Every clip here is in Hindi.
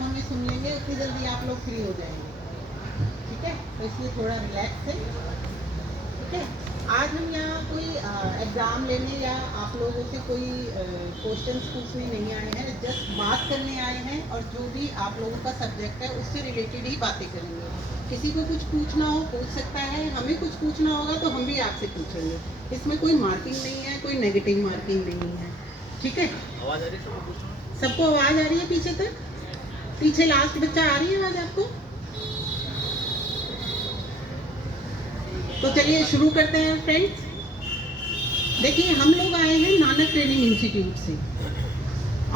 आप हमें सुन लेंगे उतनी जल्दी आप लोग फ्री हो जाएंगे, ठीक है। तो इसलिए थोड़ा रिलैक्स है, ठीक है। आज हम यहाँ कोई एग्ज़ाम लेने या आप लोगों से कोई क्वेश्चंस पूछने नहीं आए हैं, जस्ट बात करने आए हैं और जो भी आप लोगों का सब्जेक्ट है उससे रिलेटेड ही बातें करेंगे। किसी को कुछ पूछना हो पूछ सकता है, हमें कुछ पूछना होगा तो हम भी आपसे पूछेंगे। इसमें कोई मार्किंग नहीं है, कोई नेगेटिव मार्किंग नहीं है, ठीक है। आवाज़ आ रही है सबको आवाज़ आ रही है पीछे तक? पीछे लास्ट बच्चा आ रही है आवाज़ आपको? तो चलिए शुरू करते हैं फ्रेंड्स। देखिए हम लोग आए हैं नानक ट्रेनिंग इंस्टीट्यूट से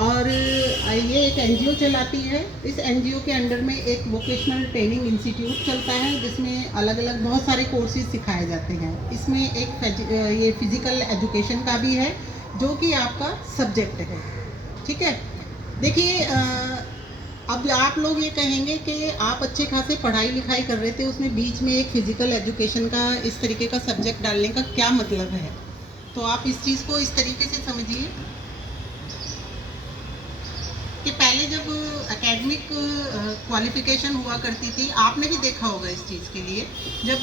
और ये एक एनजीओ चलाती है। इस एनजीओ के अंडर में एक वोकेशनल ट्रेनिंग इंस्टीट्यूट चलता है जिसमें अलग अलग बहुत सारे कोर्सेज सिखाए जाते हैं। इसमें एक ये फिजिकल एजुकेशन का भी है जो कि आपका सब्जेक्ट है, ठीक है। देखिए अब आप लोग ये कहेंगे कि आप अच्छे खासे पढ़ाई लिखाई कर रहे थे, उसमें बीच में एक फिजिकल एजुकेशन का इस तरीके का सब्जेक्ट डालने का क्या मतलब है। तो आप इस चीज़ को इस तरीके से समझिए कि पहले जब एकेडमिक क्वालिफिकेशन हुआ करती थी, आपने भी देखा होगा इस चीज़ के लिए, जब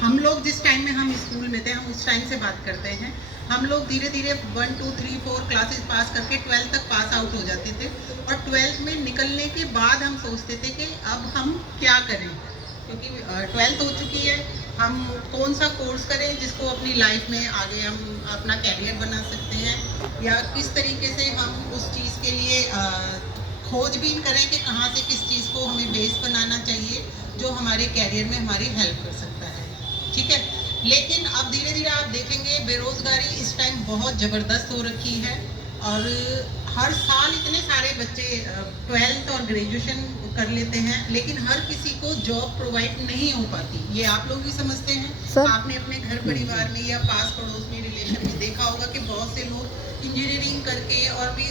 हम लोग जिस टाइम में हम स्कूल में थे, हम उस टाइम से बात करते हैं, हम लोग धीरे धीरे 1 2 3 4 क्लासेस पास करके 12th तक पास आउट हो जाते थे और 12th में निकलने के बाद हम सोचते थे कि अब हम क्या करें, क्योंकि 12th हो चुकी है, हम कौन सा कोर्स करें जिसको अपनी लाइफ में आगे हम अपना कैरियर बना सकते हैं, या किस तरीके से हम उस चीज़ के लिए खोजबीन करें कि कहाँ से किस चीज़ को हमें बेस बनाना चाहिए जो हमारे कैरियर में हमारी हेल्प कर सकता है, ठीक है। लेकिन अब धीरे धीरे आप देखेंगे बेरोज़गारी इस टाइम बहुत ज़बरदस्त हो रखी है और हर साल इतने सारे बच्चे 12th और ग्रेजुएशन कर लेते हैं, लेकिन हर किसी को जॉब प्रोवाइड नहीं हो पाती। ये आप लोग भी समझते हैं सर? आपने अपने घर परिवार में या पास पड़ोस में रिलेशन में देखा होगा कि बहुत से लोग इंजीनियरिंग करके और भी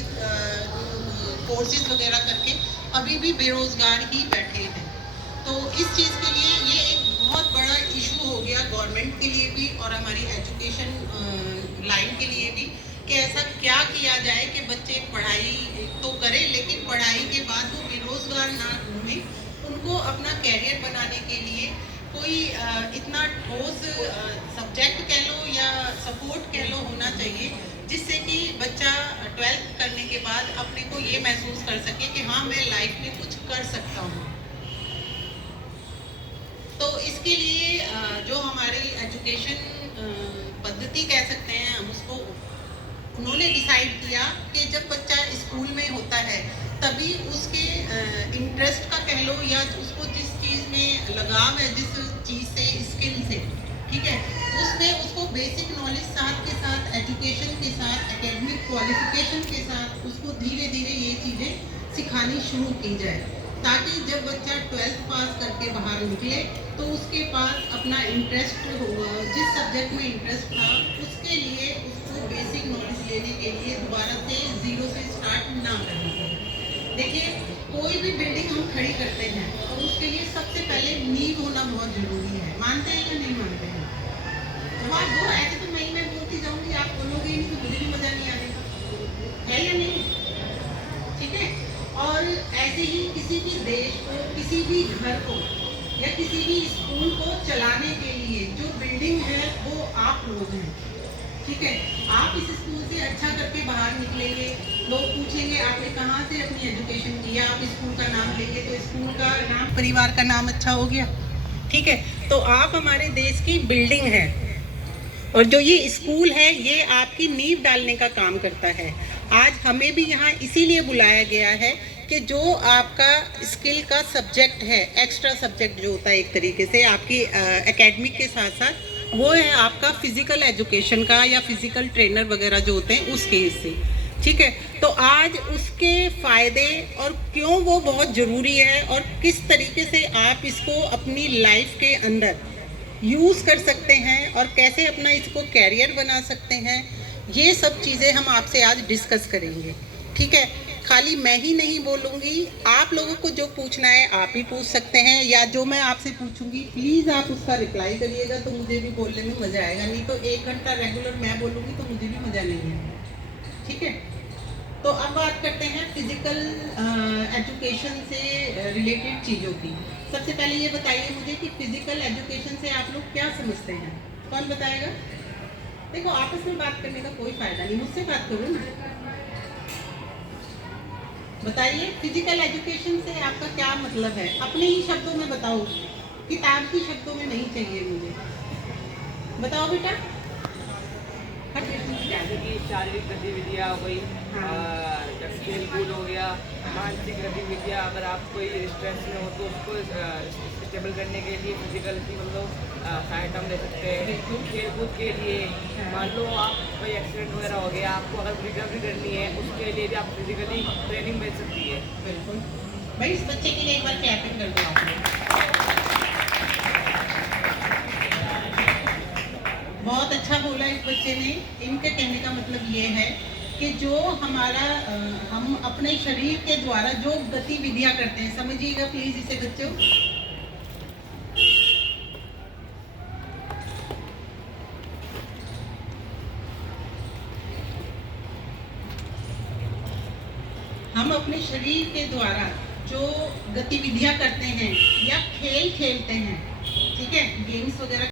कोर्सेज वगैरह करके अभी भी बेरोजगार ही बैठे हैं। तो इस चीज़ के लिए ये एक बहुत बड़ा इशू हो गया गवर्नमेंट के लिए भी और हमारी एजुकेशन लाइन के लिए भी कि ऐसा क्या किया जाए कि बच्चे पढ़ाई तो करें लेकिन पढ़ाई के बाद वो बेरोजगार ना घूमें, उनको अपना कैरियर बनाने के लिए कोई इतना ठोस सब्जेक्ट कह लो या सपोर्ट कह लो होना चाहिए जिससे कि बच्चा 12th करने के बाद अपने को ये महसूस कर सके कि हाँ मैं लाइफ में कुछ कर सकता हूँ। तो इसके लिए जो हमारी एजुकेशन पद्धति कह सकते हैं हम उसको, उन्होंने डिसाइड किया कि जब बच्चा स्कूल में होता है तभी उसके इंटरेस्ट का कह लो या उसको जिस चीज़ में लगाव है, जिस चीज़ से स्किल से, ठीक है, उसमें उसको बेसिक नॉलेज साथ के साथ एजुकेशन के साथ एकेडमिक क्वालिफिकेशन के साथ उसको धीरे धीरे ये चीज़ें सिखानी शुरू की जाए ताकि जब बच्चा 12th पास करके बाहर निकले तो उसके पास अपना इंटरेस्ट होगा, जिस सब्जेक्ट में इंटरेस्ट था उसके लिए उसको बेसिक नॉलेज लेने के लिए दोबारा से ज़ीरो से स्टार्ट ना करना पड़े। देखिए कोई भी बिल्डिंग हम खड़ी करते हैं तो उसके लिए सबसे पहले नींव होना बहुत ज़रूरी है, मानते हैं या नहीं मानते हैं? जवाब दो, ऐसे तो मैं बोलती जाऊँगी आप बोलोगे नहीं तो मुझे भी मज़ा नहीं आएगा, है या नहीं? ठीक है। और ऐसे ही किसी भी देश को, किसी भी घर को या किसी भी स्कूल को चलाने के लिए जो बिल्डिंग है वो आप लोग हैं, ठीक है। आप इस स्कूल से अच्छा करके बाहर निकलेंगे, लोग पूछेंगे आपने कहाँ से अपनी एजुकेशन किया, आप स्कूल का नाम लेंगे तो स्कूल का नाम, परिवार का नाम अच्छा हो गया, ठीक है। तो आप हमारे देश की बिल्डिंग है और जो ये स्कूल है ये आपकी नींव डालने का काम करता है। आज हमें भी यहाँ इसीलिए बुलाया गया है कि जो आपका स्किल का सब्जेक्ट है, एक्स्ट्रा सब्जेक्ट जो होता है एक तरीके से आपकी एकेडमिक के साथ साथ, वो है आपका फिजिकल एजुकेशन का या फिजिकल ट्रेनर वगैरह जो होते हैं उसके हिस्से, ठीक है। तो आज उसके फ़ायदे और क्यों वो बहुत ज़रूरी है और किस तरीके से आप इसको अपनी लाइफ के अंदर यूज़ कर सकते हैं और कैसे अपना इसको कैरियर बना सकते हैं, ये सब चीज़ें हम आपसे आज डिस्कस करेंगे, ठीक है। खाली मैं ही नहीं बोलूँगी, आप लोगों को जो पूछना है आप ही पूछ सकते हैं या जो मैं आपसे पूछूंगी प्लीज़ आप उसका रिप्लाई करिएगा तो मुझे भी बोलने में मज़ा आएगा, नहीं तो 1 घंटा रेगुलर मैं बोलूँगी तो मुझे भी मज़ा नहीं आएगा, ठीक है। तो अब बात करते हैं फिजिकल एजुकेशन से रिलेटेड चीज़ों की। सबसे पहले ये बताइए मुझे कि फिजिकल एजुकेशन से आप लोग क्या समझते हैं? कौन बताएगा? देखो, आपस में बात करने का कोई फायदा नहीं, मुझसे बात करो ना। बताइए, फिजिकल एजुकेशन से आपका क्या मतलब है? अपने ही शब्दों में बताओ, किताब की शब्दों में नहीं चाहिए मुझे। बताओ बेटा। हट। जैसे कि शारीरिक गतिविधियाँ हो गई, हाँ। जैसे खेल कूद हो गया, मानसिक गतिविधियाँ, अगर आप कोई स्ट्रेस में हो तो उसको स्टेबल करने के लिए फिजिकल की मतलब सहायता हम ले सकते हैं। बिल्कुल। खेल कूद के लिए हाँ। मान लो आप कोई एक्सीडेंट वगैरह हो गया, आपको अगर रिकवरी करनी है उसके लिए भी आप फिजिकली ट्रेनिंग मिल सकती है। बिल्कुल। भाई, इस बच्चे के लिए एक बार क्लैपिंग कर दो आप लोग। बहुत अच्छा बोला इस बच्चे ने। इनके कहने का मतलब ये है कि जो हमारा हम अपने शरीर के द्वारा जो गतिविधियां करते हैं, समझिएगा प्लीज इसे बच्चों। हम अपने शरीर के द्वारा जो गतिविधियां करते हैं या खेल खेलते हैं, ठीक है, गेम्स वगैरह